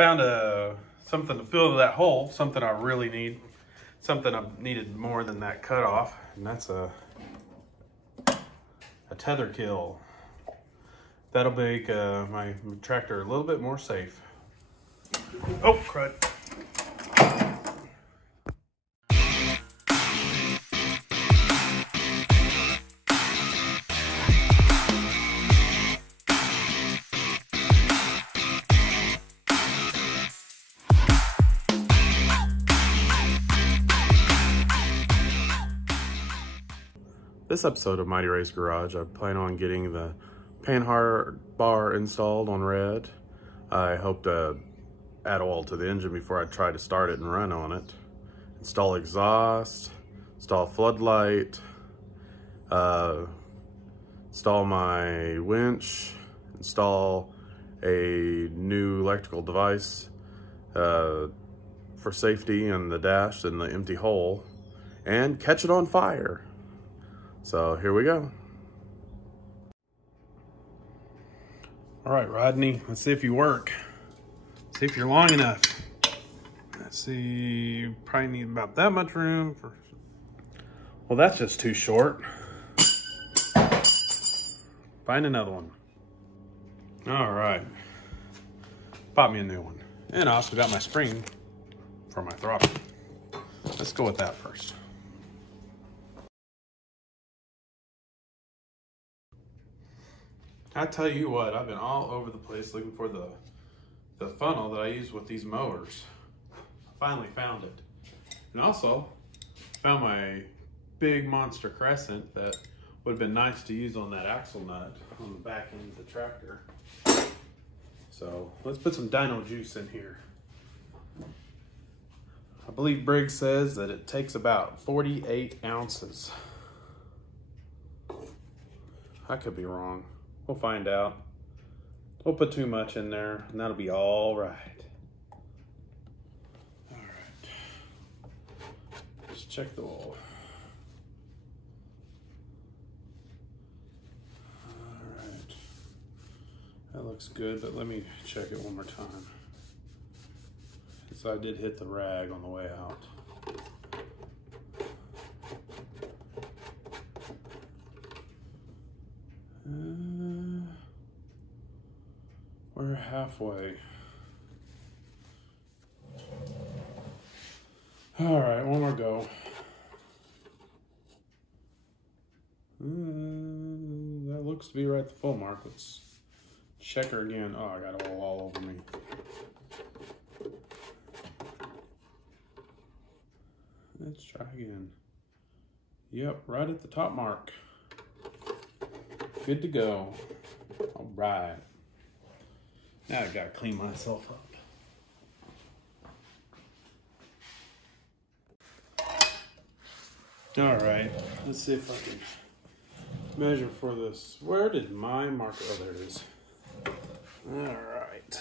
Found something to fill that hole, something I really need, something I've needed more than that cutoff, and that's a tether kill. That'll make my tractor a little bit more safe. Oh, crud. This episode of MightyRaze Garage, I plan on getting the panhard bar installed on Red. I hope to add oil to the engine before I try to start it and run on it. Install exhaust, install floodlight, install my winch, install a new electrical device for safety in the dash and the empty hole, and catch it on fire. So here we go. All right, Rodney, let's see if you work. See if you're long enough. Let's see, you probably need about that much room for... Well, that's just too short. Find another one. All right. Pop me a new one. And I also got my spring for my throttle. Let's go with that first. I tell you what, I've been all over the place looking for the funnel that I use with these mowers. I finally found it. And also, found my big monster crescent that would have been nice to use on that axle nut on the back end of the tractor. So let's put some dyno juice in here. I believe Briggs says that it takes about 48 ounces. I could be wrong. We'll find out. We'll put too much in there and that'll be all right. All right. Let's check the oil. All right. That looks good, but let me check it one more time. So I did hit the rag on the way out. We're halfway. All right, one more go. That looks to be right at the full mark. Let's check her again. Oh, I got oil all over me. Let's try again. Yep, right at the top mark. Good to go. All right. Now I gotta clean myself up. All right, let's see if I can measure for this. Where did my marker? Oh, there it is. All right.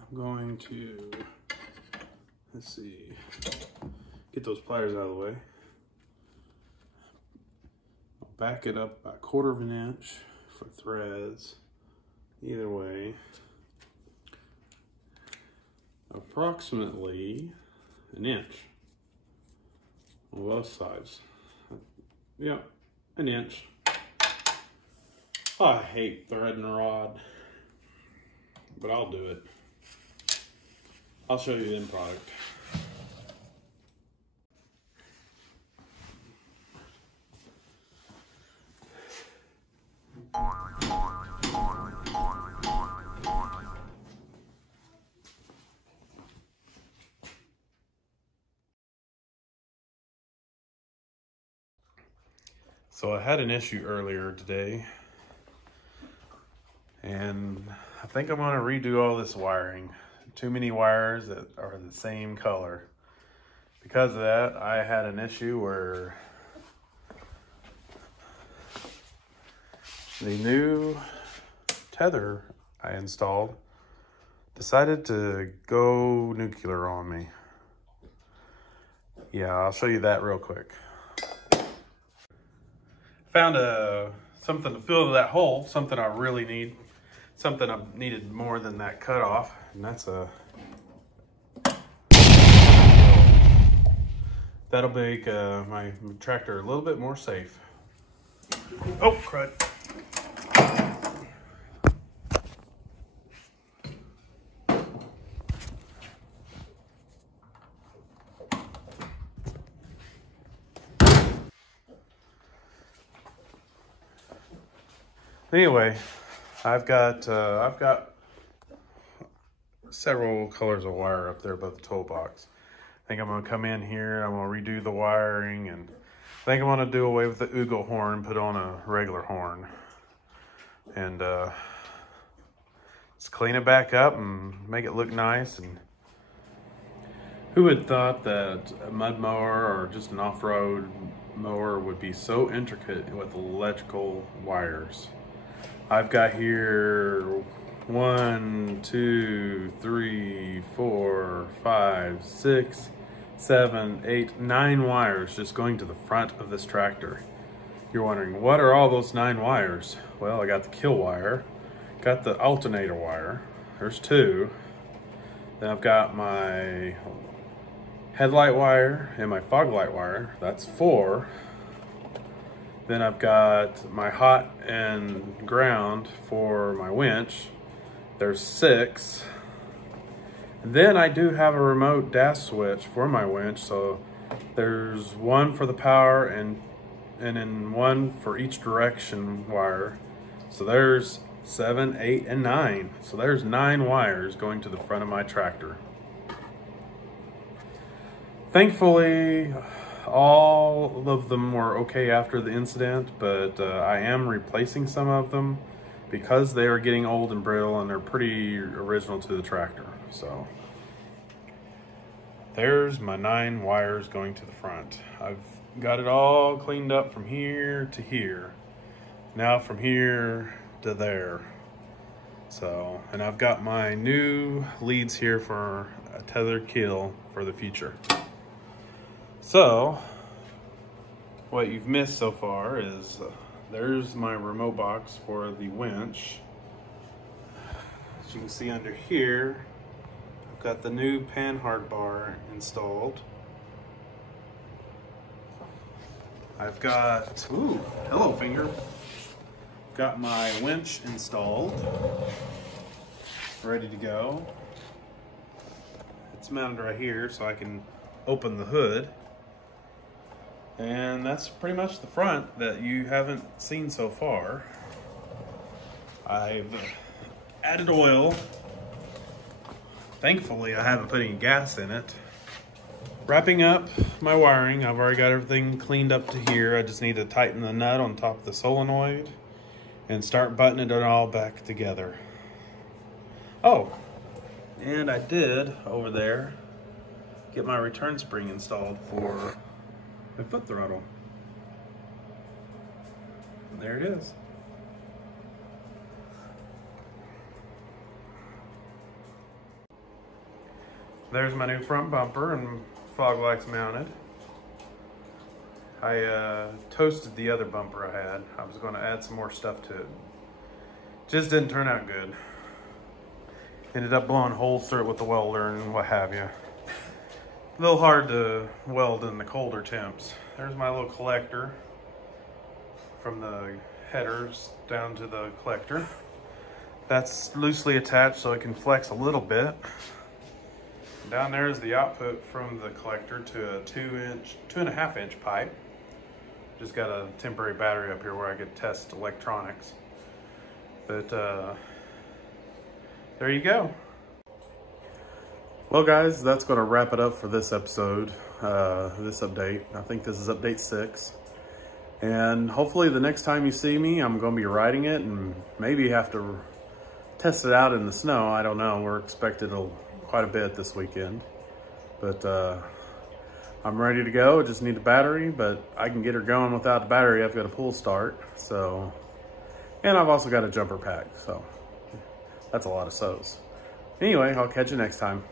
I'm going to, let's see, get those pliers out of the way. I'll back it up by 1/4 of an inch for threads. Either way, approximately an inch on both sides. Yep, an inch. I hate threading a rod, but I'll do it. I'll show you the end product. So I had an issue earlier today, and I think I'm gonna redo all this wiring. Too many wires that are the same color. Because of that, I had an issue where the new tether I installed decided to go nuclear on me. Yeah, I'll show you that real quick. Found something to fill that hole, something I really need, something I've needed more than that cutoff, and that's a... That'll make my tractor a little bit more safe. Oh, crud. Anyway, I've got several colors of wire up there above the toolbox. I think I'm gonna come in here, I'm gonna redo the wiring, and I think I'm gonna do away with the oogle horn, put on a regular horn. And just clean it back up and make it look nice. And who had thought that a mud mower or just an off-road mower would be so intricate with electrical wires? I've got here 1, 2, 3, 4, 5, 6, 7, 8, 9 wires just going to the front of this tractor. You're wondering, what are all those 9 wires? Well, I got the kill wire, got the alternator wire, there's 2. Then I've got my headlight wire and my fog light wire, that's 4. Then I've got my hot and ground for my winch. There's 6. And then I do have a remote dash switch for my winch. So there's 1 for the power and then 1 for each direction wire. So there's 7, 8, and 9. So there's 9 wires going to the front of my tractor. Thankfully, all of them were okay after the incident, but I am replacing some of them because they are getting old and brittle and they're pretty original to the tractor. So there's my 9 wires going to the front. I've got it all cleaned up from here to here. Now from here to there. So, and I've got my new leads here for a tethered kill for the future. So, what you've missed so far is there's my remote box for the winch. As you can see under here, I've got the new panhard bar installed. I've got, ooh, hello finger. Got my winch installed, ready to go. It's mounted right here so I can open the hood. And that's pretty much the front that you haven't seen so far. I've added oil. Thankfully, I haven't put any gas in it. Wrapping up my wiring, I've already got everything cleaned up to here. I just need to tighten the nut on top of the solenoid and start buttoning it all back together. Oh, and I did over there get my return spring installed for my foot throttle. There it is. There's my new front bumper and fog lights mounted. I toasted the other bumper I had. I was going to add some more stuff to it. Just didn't turn out good. Ended up blowing holes through it with the welder and what have you. A little hard to weld in the colder temps. There's my little collector from the headers down to the collector. That's loosely attached so it can flex a little bit. Down there is the output from the collector to a 2.5 inch pipe. Just got a temporary battery up here where I could test electronics. But there you go. Well guys, that's going to wrap it up for this episode, this update. I think this is update 6. And hopefully the next time you see me, I'm going to be riding it and maybe have to test it out in the snow. I don't know. We're expected quite a bit this weekend. But I'm ready to go. Just need a battery, but I can get her going without the battery. I've got a pull start. So, and I've also got a jumper pack. So that's a lot of so's. Anyway, I'll catch you next time.